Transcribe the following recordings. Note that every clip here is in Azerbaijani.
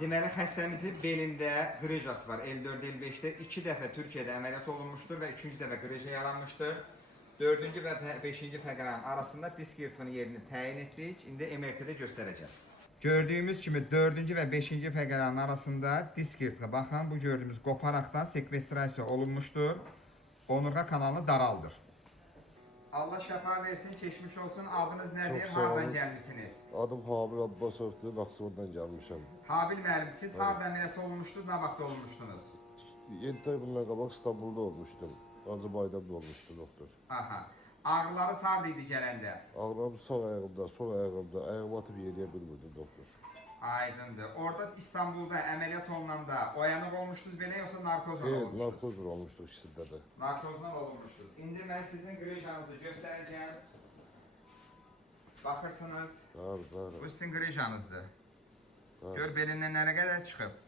Deməli, xəstəmizin belində qrıjası var, 54-55'də. 2 dəfə Türkiyədə əməliyyat olunmuşdur və 3-cü dəfə qrıja yaranmışdır. 4-cü və 5-ci fəqələrin arasında disk yırtığının yerini təyin etdik. İndi MRT-də göstərəcəm. Gördüyümüz kimi 4-cü və 5-ci fəqələrin arasında disk yırtığı. Baxın, bu gördüyümüz qoparaqdan sekvestrasiya olunmuşdur. Onurğa kanalını daraldır. Allah şəfa versin, keçmiş olsun. Adınız nədir? Hardan gəlmişsiniz? Adım Habil Abbasovdur, Naxçıvandan gəlmişəm. Habil müəllim, siz harada əməliyyat olunmuşdunuz, nə vaxt olunmuşdunuz? 7 ay bundan qabaq İstanbulda olmuşdum. Qazıbaydamda olmuşdu doktor. Aha. Ağrılarınız harada idi gələndə? Ağrım sol ayağımda, sol ayağımda, ayağımı atıb yeriyə bilmirdim doktor. Aydındır. Orada İstanbulda əməliyyat olunanda oyanıq olmuşdunuz belə, yoxsa narkozla olmuşdunuz? Narkozla olmuşduq ikisində də. Narkozdan olmuşdunuz. İndi mən sizin qrıjanızı göstərəcəm. Baxırsınız. Bəli. Bu sizin qrıjanızdır. Gör belindən nə qədər çıxıb.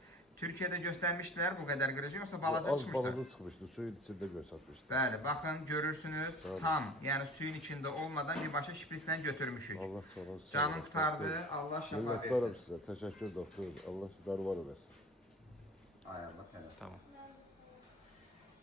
Türkiyədə göstərmişdilər bu qədər qrıja, yoxsa balaca Az çıxmışlar? balaca çıxmışdı, suyun içində göstərmişdi. Bəli, baxın, görürsünüz, tam, yəni suyun içində olmadan birbaşa şprislə götürmüşük. Allah sağ olsun. Canım tutardı, Allah şəfa Minnətdaram versin. sizə, təşəkkür doktor. Allah sizləri var eləsin. Ay Allah tələsin. Tamam.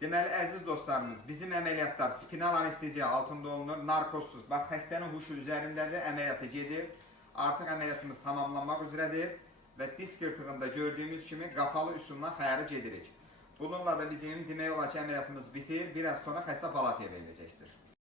Deməli, əziz dostlarımız, bizim əməliyyatlar spinal anesteziya altında olunur, narkozsuz. Bax, xəstənin huşu üzərindədir, əməliyyata gedir. Artıq əməliyyatımız tamamlanmaq üzrədir və disk yırtığında gördüyümüz kimi qapalı üsuldan xəric edirik. Bununla da bizim demək olar ki, əməliyyatımız bitir, biraz sonra xəstə palataya veriləcəkdir.